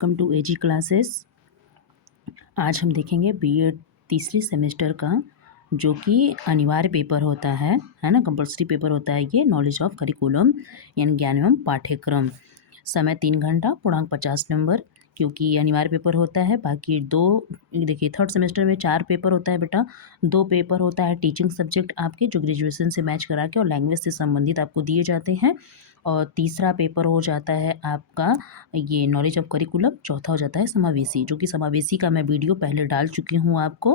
Welcome to AG classes. आज हम देखेंगे बीएड तीसरे सेमेस्टर का जो कि अनिवार्य पेपर होता है ना, कंपल्सरी पेपर होता है ये, नॉलेज ऑफ करिकुलम यानी ज्ञान एवं पाठ्यक्रम। समय 3 घंटा, पूर्णांक 50 नंबर, क्योंकि अनिवार्य पेपर होता है। बाकी दो, देखिए थर्ड सेमेस्टर में 4 पेपर होता है बेटा। 2 पेपर होता है टीचिंग सब्जेक्ट आपके, जो ग्रेजुएशन से मैच करा के और लैंग्वेज से संबंधित आपको दिए जाते हैं। और तीसरा पेपर हो जाता है आपका ये नॉलेज ऑफ करिकुलम। चौथा हो जाता है समावेशी, जो कि समावेशी का मैं वीडियो पहले डाल चुकी हूँ आपको।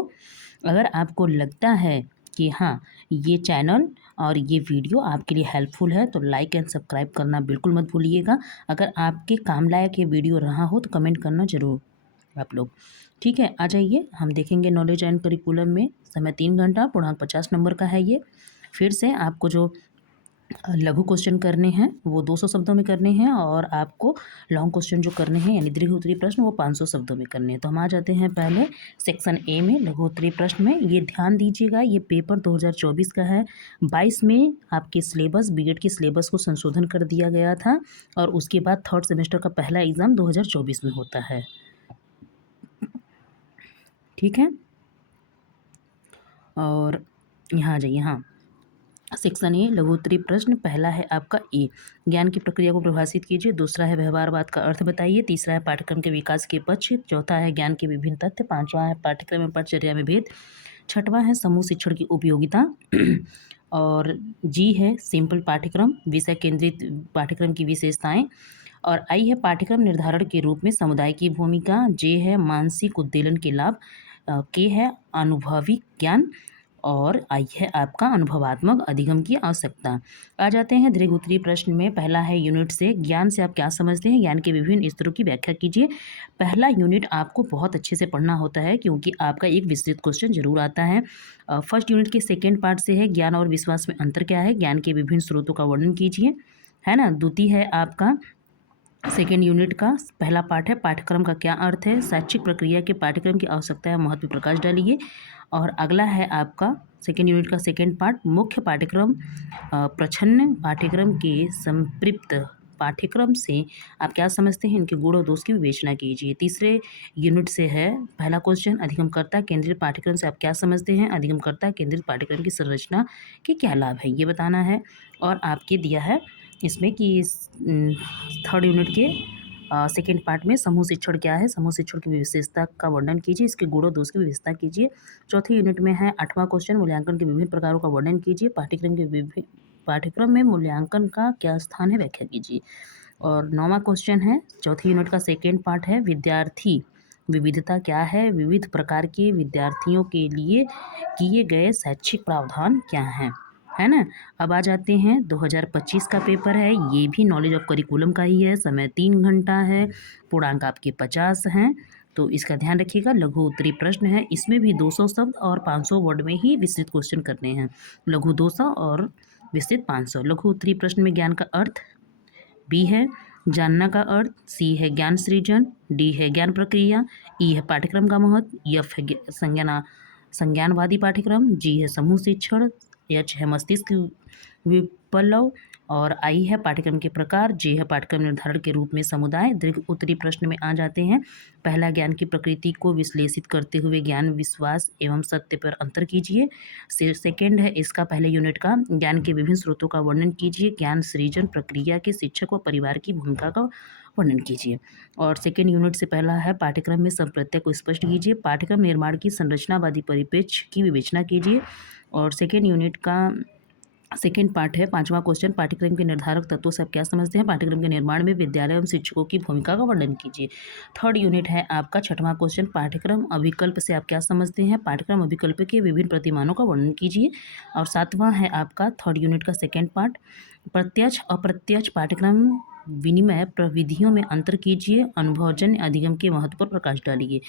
अगर आपको लगता है कि हाँ ये चैनल और ये वीडियो आपके लिए हेल्पफुल है तो लाइक एंड सब्सक्राइब करना बिल्कुल मत भूलिएगा। अगर आपके काम लायक ये वीडियो रहा हो तो कमेंट करना ज़रूर आप लोग। ठीक है, आ जाइए हम देखेंगे नॉलेज एंड करिकुलम में। समय 3 घंटा, पूर्णांक 50 नंबर का है ये। फिर से आपको जो लघु क्वेश्चन करने हैं वो 200 शब्दों में करने हैं, और आपको लॉन्ग क्वेश्चन जो करने हैं यानी दीर्घ उत्तरीय प्रश्न वो 500 शब्दों में करने हैं। तो हम आ जाते हैं पहले सेक्शन ए में, लघु उत्तरीय प्रश्न में। ये ध्यान दीजिएगा, ये पेपर 2024 का है। 22 में आपके सिलेबस, बीएड के सिलेबस को संशोधन कर दिया गया था, और उसके बाद थर्ड सेमेस्टर का पहला एग्ज़ाम 2024 में होता है। ठीक है, और यहाँ आ जाइए। हाँ, सेक्शन ए लघु उत्तरीय प्रश्न। पहला है आपका ए, ज्ञान की प्रक्रिया को परिभाषित कीजिए। दूसरा है व्यवहारवाद का अर्थ बताइए। तीसरा है पाठ्यक्रम के विकास के पक्ष। चौथा है ज्ञान के विभिन्न तथ्य। पांचवा है पाठ्यक्रम में पठचर्या में भेद। छठवां है समूह शिक्षण की उपयोगिता। और जी है सिंपल पाठ्यक्रम, विषय केंद्रित पाठ्यक्रम की विशेषताएं। और आई है पाठ्यक्रम निर्धारण के रूप में समुदाय की भूमिका। जे है मानसिक उद्दीलन के लाभ। के है अनुभवी ज्ञान। और आई है आपका अनुभवात्मक अधिगम की आवश्यकता। आ जाते हैं दीर्घ उत्तरीय प्रश्न में। पहला है यूनिट से, ज्ञान से आप क्या समझते हैं, ज्ञान के विभिन्न स्तरों की व्याख्या कीजिए। पहला यूनिट आपको बहुत अच्छे से पढ़ना होता है, क्योंकि आपका एक विस्तृत क्वेश्चन जरूर आता है। फर्स्ट यूनिट के सेकेंड पार्ट से है ज्ञान और विश्वास में अंतर क्या है, ज्ञान के विभिन्न स्रोतों का वर्णन कीजिए, है ना। द्वितीय है आपका सेकेंड यूनिट का पहला पार्ट है पाठ्यक्रम का क्या अर्थ है, शैक्षिक प्रक्रिया के पाठ्यक्रम की आवश्यकता है, महत्व पर प्रकाश डालिए। और अगला है आपका सेकेंड यूनिट का सेकेंड पार्ट, मुख्य पाठ्यक्रम प्रच्छन्न पाठ्यक्रम के संपृक्त पाठ्यक्रम से आप क्या समझते हैं, इनके गुण और दोष की विवेचना कीजिए। तीसरे यूनिट से है पहला क्वेश्चन, अधिगमकर्ता केंद्रित पाठ्यक्रम से आप क्या समझते हैं, अधिगमकर्ता केंद्रित पाठ्यक्रम की संरचना के क्या लाभ है ये बताना है। और आपके दिया है इसमें कि थर्ड यूनिट के सेकेंड पार्ट में समूह शिक्षण क्या है, समूह शिक्षण की विशेषता का वर्णन कीजिए, इसके गुणों दोष की विशेषता कीजिए। चौथे यूनिट में है 8वां क्वेश्चन, मूल्यांकन के विभिन्न प्रकारों का वर्णन कीजिए, पाठ्यक्रम में मूल्यांकन का क्या स्थान है, व्याख्या कीजिए। और 9वां क्वेश्चन है चौथे यूनिट का सेकेंड पार्ट है, विद्यार्थी विविधता क्या है, विविध प्रकार के विद्यार्थियों के लिए किए गए शैक्षिक प्रावधान क्या हैं, है ना। अब आ जाते हैं 2025 का पेपर है, ये भी नॉलेज ऑफ करिकुलम का ही है। समय 3 घंटा है, पूर्णांक आपके 50 हैं, तो इसका ध्यान रखिएगा। लघु उत्तरीय प्रश्न है, इसमें भी 200 शब्द और 500 वर्ड में ही विस्तृत क्वेश्चन करने हैं। लघु 200 और विस्तृत 500। लघु उत्तरीय प्रश्न में ज्ञान का अर्थ, बी है जानना का अर्थ, सी है ज्ञान सृजन, डी है ज्ञान प्रक्रिया, ई है पाठ्यक्रम का महत्व, एफ है संज्ञानवादी पाठ्यक्रम, जी है समूह शिक्षण, एच है मस्तिष्क विप्लव, और आई है पाठ्यक्रम के प्रकार, जे है पाठ्यक्रम निर्धारण के रूप में समुदाय। दीर्घ उत्तरीय प्रश्न में आ जाते हैं। पहला, ज्ञान की प्रकृति को विश्लेषित करते हुए ज्ञान, विश्वास एवं सत्य पर अंतर कीजिए। सेकेंड है इसका पहले यूनिट का, ज्ञान के विभिन्न स्रोतों का वर्णन कीजिए, ज्ञान सृजन प्रक्रिया के शिक्षक व परिवार की भूमिका का वर्णन कीजिए। और सेकेंड यूनिट से पहला है पाठ्यक्रम में संप्रत्यय को स्पष्ट कीजिए, पाठ्यक्रम निर्माण की संरचनावादी परिप्रेक्ष्य की विवेचना कीजिए। और सेकेंड यूनिट का सेकेंड पार्ट है 5वां क्वेश्चन, पाठ्यक्रम के निर्धारक तत्वों से आप क्या समझते हैं, पाठ्यक्रम के निर्माण में विद्यालय एवं शिक्षकों की भूमिका का वर्णन कीजिए। थर्ड यूनिट है आपका 6वां क्वेश्चन, पाठ्यक्रम अभिकल्प से आप क्या समझते हैं, पाठ्यक्रम अभिकल्प के विभिन्न प्रतिमानों का वर्णन कीजिए। और 7वां है आपका थर्ड यूनिट का सेकेंड पार्ट, प्रत्यक्ष अप्रत्यक्ष पाठ्यक्रम विनिमय प्रविधियों में अंतर कीजिए, अनुभवजन्य अधिगम के महत्व पर प्रकाश डालिए।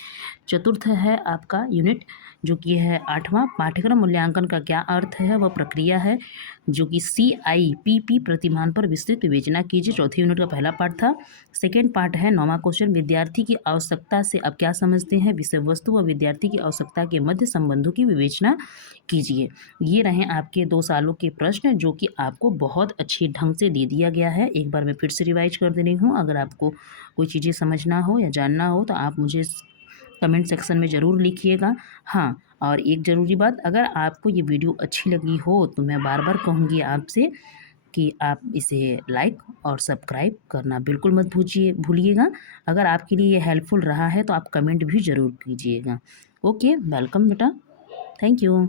चतुर्थ है आपका यूनिट जो कि है 8वां, पाठ्यक्रम मूल्यांकन का क्या अर्थ है, वह प्रक्रिया है, जो कि CIPP प्रतिमान पर विस्तृत विवेचना कीजिए। चौथे यूनिट का पहला पार्ट था। सेकेंड पार्ट है 9वां क्वेश्चन, विद्यार्थी की आवश्यकता से आप क्या समझते हैं, विषय वस्तु व विद्यार्थी की आवश्यकता के मध्य संबंधों की विवेचना कीजिए। ये रहे आपके 2 सालों के प्रश्न जो कि आपको बहुत अच्छे ढंग से दे दिया गया है। एक बार मैं फिर से रिवाइज कर दे रही हूँ। अगर आपको कोई चीज़ें समझना हो या जानना हो तो आप मुझे कमेंट सेक्शन में ज़रूर लिखिएगा। हाँ, और एक ज़रूरी बात, अगर आपको ये वीडियो अच्छी लगी हो तो मैं बार बार कहूँगी आपसे कि आप इसे लाइक और सब्सक्राइब करना बिल्कुल मत भूलिएगा। अगर आपके लिए ये हेल्पफुल रहा है तो आप कमेंट भी ज़रूर कीजिएगा। ओके, वेलकम बेटा, थैंक यू।